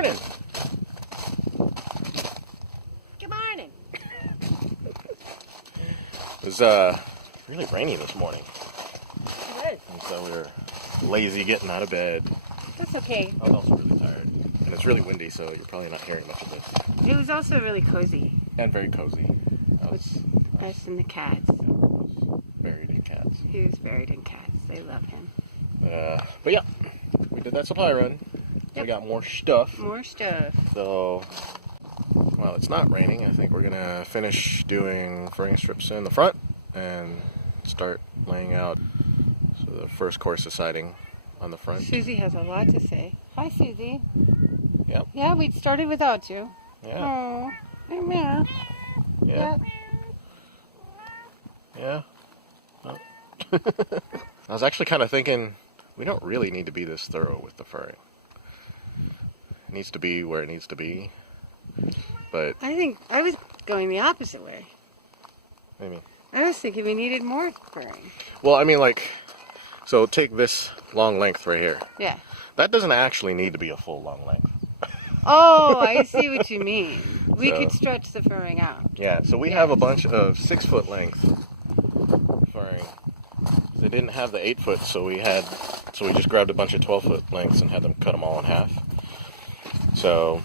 morning. Good morning. It was really rainy this morning. It is. And so we were lazy getting out of bed. That's okay. I was also really tired. And it's really windy, so you're probably not hearing much of this. It was also really cozy. And very cozy. Us and the cats. Buried in cats. He was buried in cats. They love him. But yeah, we did that supply run. Yep. We got more stuff. More stuff. So, while it's not raining, I think we're going to finish doing furring strips in the front and start laying out the first course of siding on the front. Susie has a lot to say. Hi, Susie. Yep. Yeah, we'd started without you. Yeah. Oh, yeah. Yeah. Yeah. Oh. I was actually kind of thinking we don't really need to be this thorough with the furring. It needs to be where it needs to be. But I think I was going the opposite way. maybe. I was thinking we needed more furring. Well, I mean, like, so take this long length right here. Yeah. That doesn't actually need to be a full long length. Oh, I see what you mean. We So- could stretch the furring out. Yeah, so we have a bunch of 6-foot length furring. They didn't have the 8-foot, so we just grabbed a bunch of 12-foot lengths and had them cut them all in half. So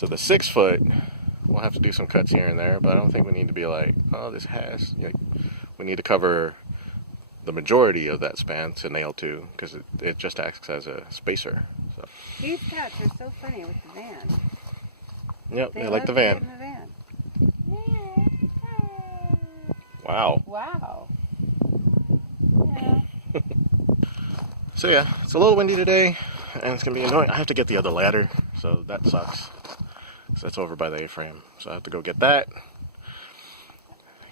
the 6-foot, we'll have to do some cuts here and there, but I don't think we need to be like, oh, this has. We need to cover the majority of that span to nail to, because it just acts as a spacer. So. These cats are so funny with the van. Yep, they love like the to get van. in the van. Wow. Wow. Yeah. So yeah, it's a little windy today, and it's going to be annoying. I have to get the other ladder, so that sucks. So that's over by the A-frame. So I have to go get that,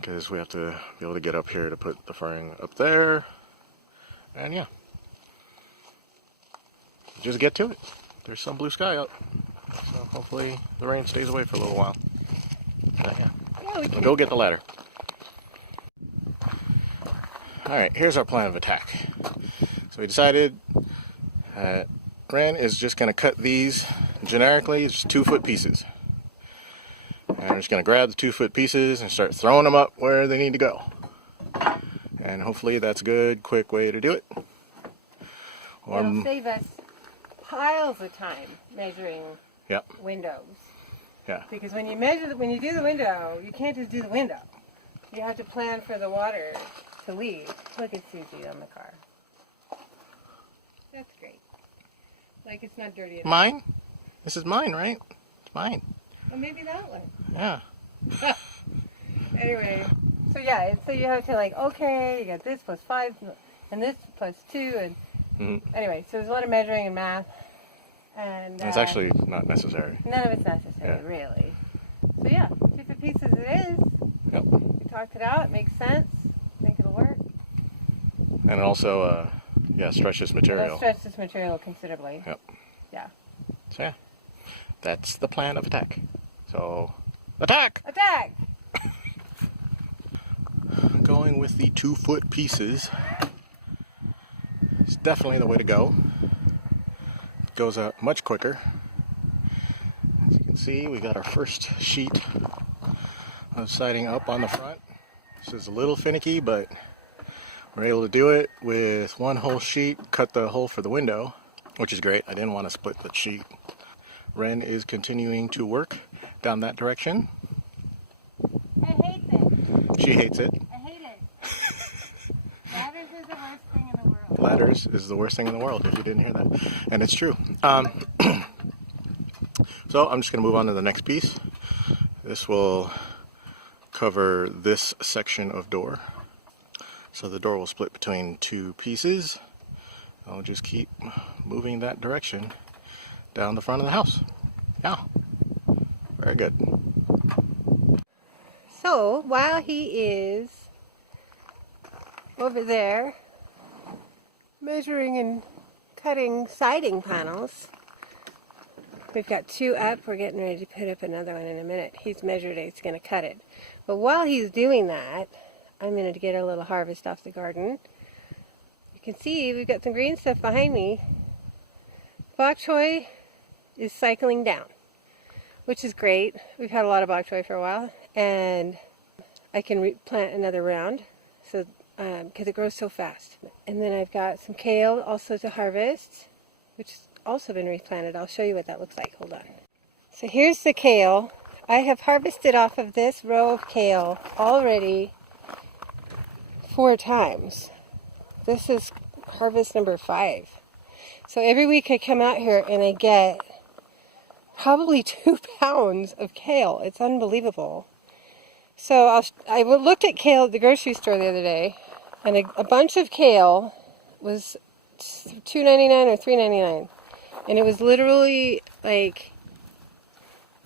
because we have to be able to get up here to put the furring up there. And yeah, just get to it. There's some blue sky out, so hopefully the rain stays away for a little while. Yeah, Yeah, we can go get the ladder. Alright, here's our plan of attack. So we decided Ren is just going to cut these generically, just 2-foot pieces. And we're just going to grab the 2-foot pieces and start throwing them up where they need to go. And hopefully that's a good, quick way to do it. It'll save us piles of time measuring windows. Yeah. Because when you do the window, you can't just do the window. You have to plan for the water to leave. Look at Susie on the car. That's great. Like it's not dirty at all. Mine? This is mine, right? It's mine. Well, maybe that one. Yeah. Anyway, so yeah, so you have to like, okay, you got this plus 5 and this plus 2 and anyway, so there's a lot of measuring and math. And it's actually not necessary. none of it's necessary, really. So yeah, 2-foot pieces it is. Yep. We talked it out, it makes sense. I think it'll work. And it also, stretch this material. It'll stretch this material considerably. Yep. Yeah. So yeah, that's the plan of attack. So, attack! Attack! Going with the 2-foot pieces is definitely the way to go. It goes out much quicker. As you can see, we got our first sheet of siding up on the front. This is a little finicky, but we're able to do it with one whole sheet, cut the hole for the window, which is great. I didn't want to split the sheet. Ren is continuing to work down that direction. I hate it. She hates it. I hate it. Ladders is the worst thing in the world. Ladders is the worst thing in the world, if you didn't hear that. And it's true. So I'm just going to move on to the next piece. This will cover this section of door. So the door will split between 2 pieces. I'll just keep moving that direction down the front of the house. Yeah. Very good. So, while he is over there measuring and cutting siding panels, we've got 2 up. We're getting ready to put up another one in a minute. He's measured it. He's going to cut it. But while he's doing that, I'm going to get a little harvest off the garden. You can see we've got some green stuff behind me. Bok choy, is cycling down, which is great. We've had a lot of bok choy for a while, and I can plant another round, so because it grows so fast. And then I've got some kale also to harvest, which has also been replanted. I'll show you what that looks like. Hold on. So here's the kale. I have harvested off of this row of kale already 4 times. This is harvest number 5. So every week I come out here and I get probably 2 pounds of kale. It's unbelievable. So I looked at kale at the grocery store the other day, and a bunch of kale was $2.99 or $3.99, and it was literally like,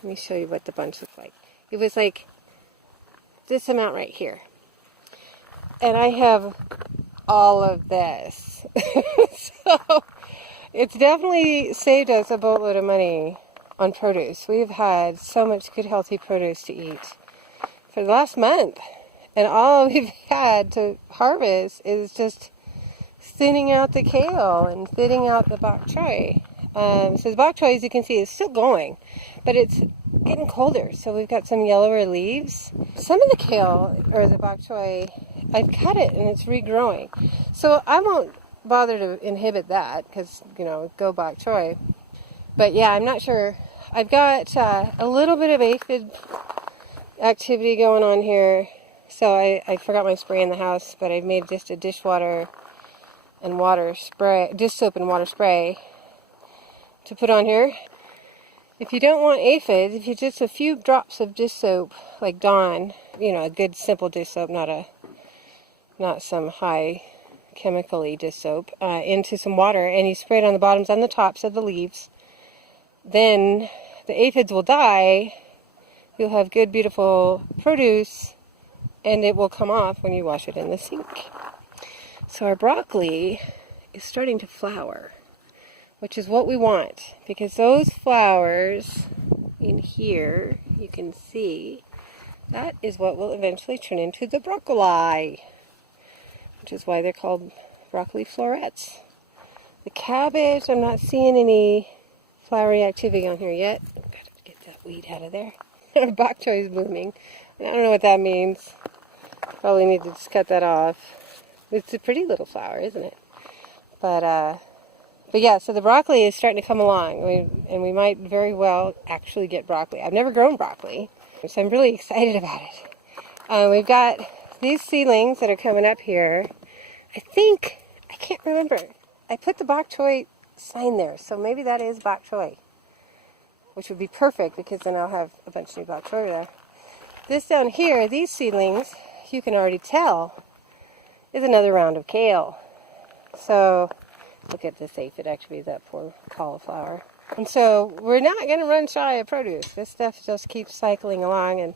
let me show you what the bunch looked like. It was like this amount right here, and I have all of this. So it's definitely saved us a boatload of money on produce. We've had so much good healthy produce to eat for the last month, and all we've had to harvest is just thinning out the kale and thinning out the bok choy. So the bok choy, as you can see, is still going, but it's getting colder, so we've got some yellower leaves. Some of the kale, or the bok choy, I've cut it and it's regrowing, so I won't bother to inhibit that, because, you know, go bok choy. But yeah, I'm not sure. I've got a little bit of aphid activity going on here, so I forgot my spray in the house, but I've made just a dishwater and water spray, dish soap and water spray to put on here. If you don't want aphids, if you just a few drops of dish soap, like Dawn, you know, a good simple dish soap, not some high chemically dish soap, into some water, and you spray it on the bottoms and the tops of the leaves, then the aphids will die. You'll have good, beautiful produce, and it will come off when you wash it in the sink. So our broccoli is starting to flower, which is what we want, because those flowers in here, you can see, that is what will eventually turn into the broccoli, which is why they're called broccoli florets. The cabbage, I'm not seeing any flowery activity on here yet. I've got to get that weed out of there. Our bok choy is blooming. I don't know what that means. Probably need to just cut that off. It's a pretty little flower, isn't it? But yeah, so the broccoli is starting to come along, and we might very well actually get broccoli. I've never grown broccoli, so I'm really excited about it. We've got these seedlings that are coming up here. I can't remember. I put the bok choy sign there, so maybe that is bok choy, which would be perfect, because then I'll have a bunch of new bok choy there. This down here, these seedlings, you can already tell, is another round of kale. So look at this aphid, actually, that poor cauliflower. And so we're not going to run shy of produce. This stuff just keeps cycling along, and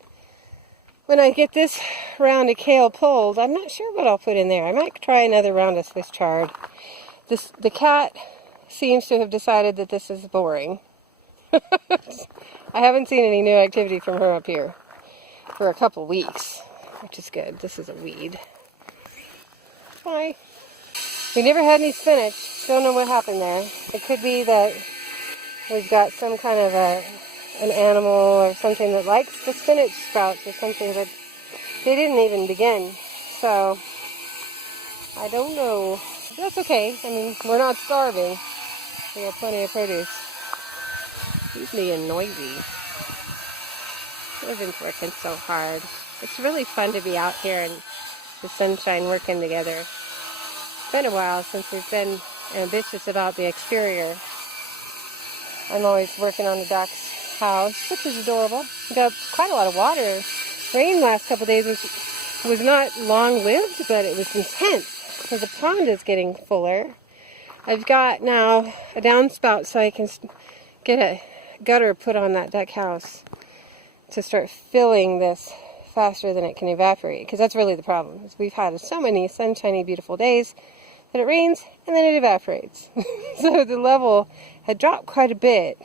when I get this round of kale pulled, I'm not sure what I'll put in there. I might try another round of Swiss chard. The cat seems to have decided that this is boring. I haven't seen any new activity from her up here for a couple weeks, which is good. This is a weed. Hi. We never had any spinach. Don't know what happened there. It could be that we've got some kind of an animal or something that likes the spinach sprouts or something, but they didn't even begin. So I don't know. That's okay. I mean, we're not starving. We have plenty of produce. He's being noisy. We've been working so hard. It's really fun to be out here in the sunshine working together. It's been a while since we've been ambitious about the exterior. I'm always working on the duck's house, which is adorable. We got quite a lot of water. Rain last couple of days was not long-lived, but it was intense. So the pond is getting fuller. I've got now a downspout so I can get a gutter put on that duck house to start filling this faster than it can evaporate, because that's really the problem. Is we've had so many sunshiny, beautiful days that it rains and then it evaporates. So the level had dropped quite a bit,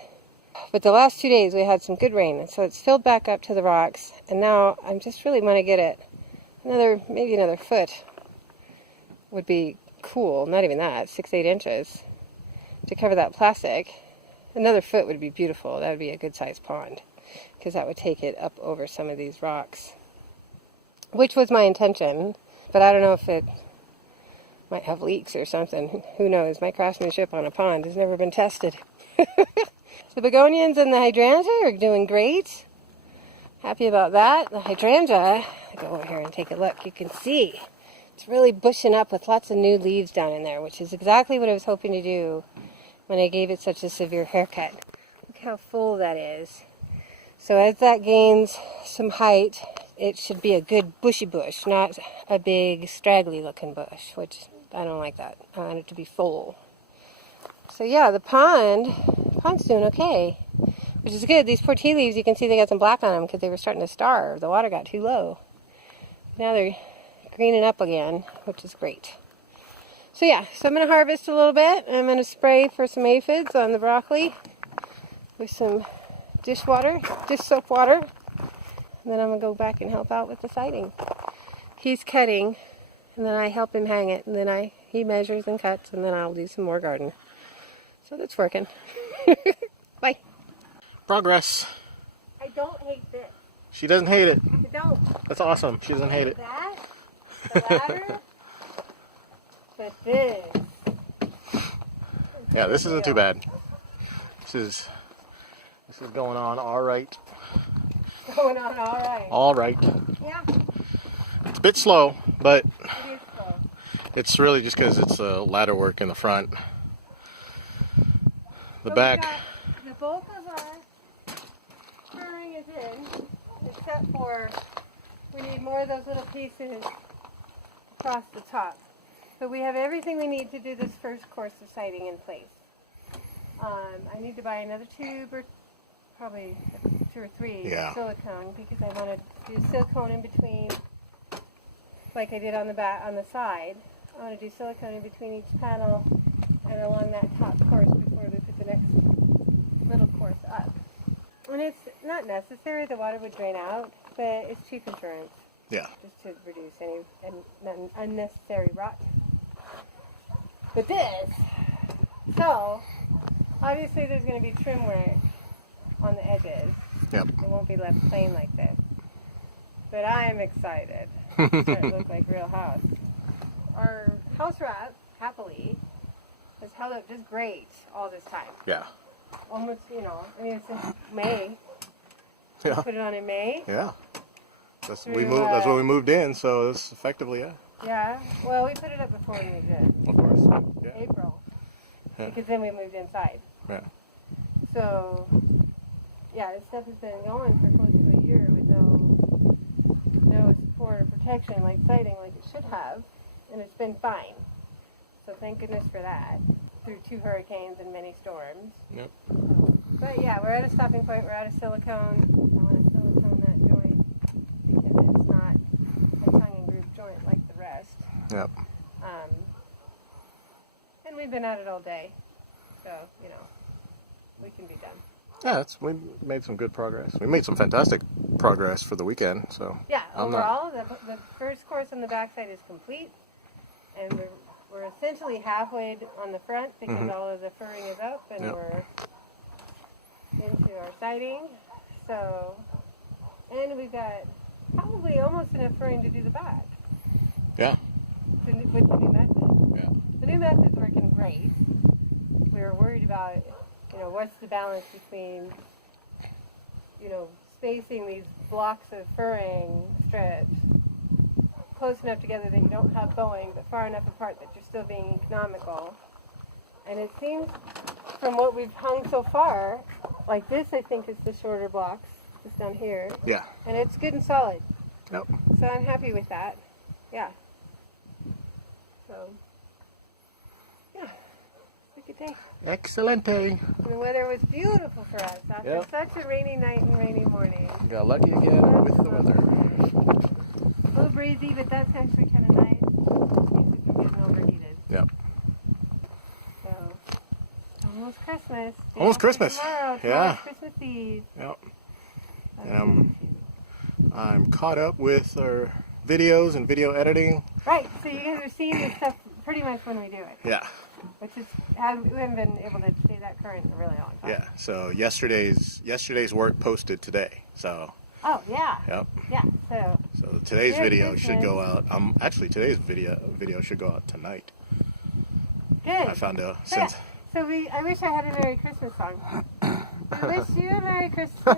but the last 2 days we had some good rain, and so it's filled back up to the rocks, and now I'm just really want to get it maybe another foot would be cool. Not even that, 6-8 inches to cover that plastic. Another foot would be beautiful. That would be a good sized pond, because that would take it up over some of these rocks, which was my intention, but I don't know if it might have leaks or something. Who knows? My craftsmanship on a pond has never been tested. The begonias and the hydrangea are doing great. Happy about that. The hydrangea, I'll go over here and take a look. You can see it's really bushing up with lots of new leaves down in there, which is exactly what I was hoping to do when I gave it such a severe haircut. Look how full that is. So as that gains some height, it should be a good bushy bush, not a big straggly looking bush, which I don't like that. I want it to be full. So yeah, the pond's doing okay, which is good. These poor tea leaves, you can see they got some black on them because they were starting to starve. The water got too low. Now they're greening up again, which is great. So yeah, so I'm going to harvest a little bit. I'm going to spray for some aphids on the broccoli with some dish soap water. And then I'm going to go back and help out with the siding. He's cutting, and then I help him hang it, and then he measures and cuts, and then I'll do some more garden. So that's working. Bye. Progress. I don't hate this. She doesn't hate it. I don't. That's awesome. She doesn't hate it. That, the ladder, but this. Yeah, this isn't too bad. This is going on all right. Going on all right. All right. Yeah. It's a bit slow, but It is slow. it's really just because it's ladder work in the front. The But back. The bulk of our screwing is in, except for we need more of those little pieces across the top. So we have everything we need to do this first course of siding in place. I need to buy another tube, or probably 2 or 3 Yeah. silicone, because I want to do silicone in between, like I did on the back, on the side. I want to do silicone in between each panel and along that top course before we put the next little course up. And it's not necessary, the water would drain out, but it's cheap insurance. Yeah. Just to reduce any unnecessary rot. But this, so obviously there's going to be trim work on the edges. Yep. It won't be left plain like this. But I am excited. It's starting to look like real house. Our house wrap, happily, has held up just great all this time. Yeah. Almost, I mean, it's in May. Yeah. Put it on in May. Yeah. That's Through, that's when we moved in, so it's effectively, yeah. Yeah. Well, we put it up before we moved in. Of course. Yeah. April. Yeah. Because then we moved inside. Yeah. So, yeah, this stuff has been going for close to a year with no support or protection like siding like it should have. And it's been fine. So thank goodness for that. Through 2 hurricanes and many storms. Yep. But yeah, we're at a stopping point. We're out of silicone. I want to silicone that joint because it's not a tongue and groove joint like the rest. Yep. And we've been at it all day. So, we can be done. Yeah, we made some good progress. We made some fantastic progress for the weekend, so. Yeah, overall, the first course on the backside is complete. And we're essentially halfway on the front because all of the furring is up and we're into our siding. So, and we've got probably almost enough furring to do the back. Yeah. With the new method. Yeah. The new method's working great. We were worried about, what's the balance between, spacing these blocks of furring strips close enough together that you don't have bowing, but far enough apart that you're still being economical. And it seems, from what we've hung so far, like this I think is the shorter blocks, just down here. Yeah. And it's good and solid. Yep. So I'm happy with that. Yeah. So, yeah. It's a good day. Excelente. And the weather was beautiful for us after such a rainy night and rainy morning. Got lucky again with the weather. A little breezy, but that's actually kind of nice. Keeps it from getting overheated. Yep. So, almost Christmas. Almost Christmas. Tomorrow. Yeah. Christmas Eve. Yep. I'm caught up with our videos and video editing. Right, so you guys are seeing this stuff pretty much when we do it. Yeah. which is, we haven't been able to stay that current in a really long time. Yeah, so yesterday's work posted today, so. Oh, yeah. Yep. Yeah, so. So today's Merry video Christmas. should go out, actually today's video should go out tonight. Good. I found out So, yeah. since. So I wish I had a Merry Christmas song. We wish you a Merry Christmas.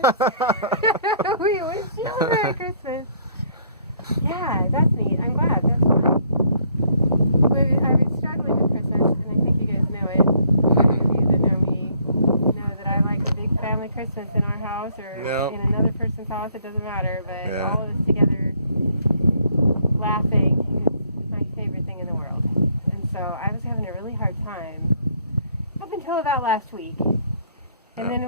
We wish you a Merry Christmas. Yeah, that's neat. I'm glad. That's fun. I've been struggling with Christmas, and I think you guys know it. Those of you that know me know that I like a big family Christmas in our house or Yep. in another person's house. It doesn't matter, but Yeah. all of us together laughing is my favorite thing in the world. And so I was having a really hard time up until about last week. And then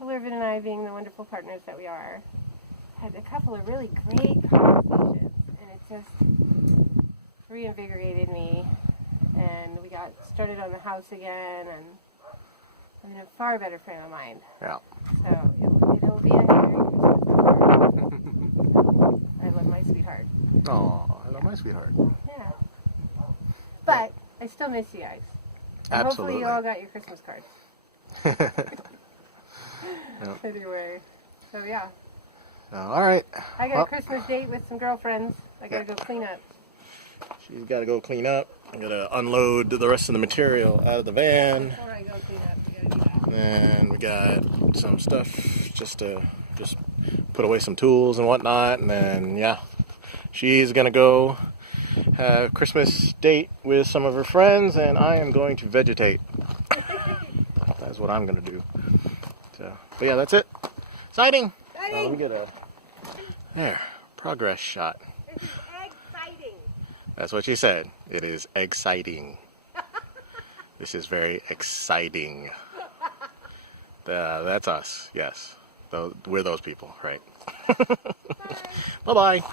Lurvin and I, being the wonderful partners that we are, had a couple of really great conversations, and it just reinvigorated me, and we got started on the house again, and I'm in a far better frame of mind. Yeah. So it'll be a Merry Christmas. I love my sweetheart. Oh, I love my sweetheart. Yeah. But I still miss you guys. And Absolutely. hopefully you all got your Christmas cards. Yep. Anyway, so yeah. All right. I got a Christmas date with some girlfriends. I gotta go clean up. She's got to go clean up. I'm going to unload the rest of the material out of the van. Before I go clean up, we gotta do that. And we got some stuff just to put away some tools and whatnot. And then, yeah, she's going to go have a Christmas date with some of her friends. And I am going to vegetate. That's what I'm going to do. So, but yeah, that's it. Exciting. Let me get there, progress shot. This is exciting. That's what she said. It is exciting. This is very exciting. That's us, yes. We're those people, right? Bye-bye.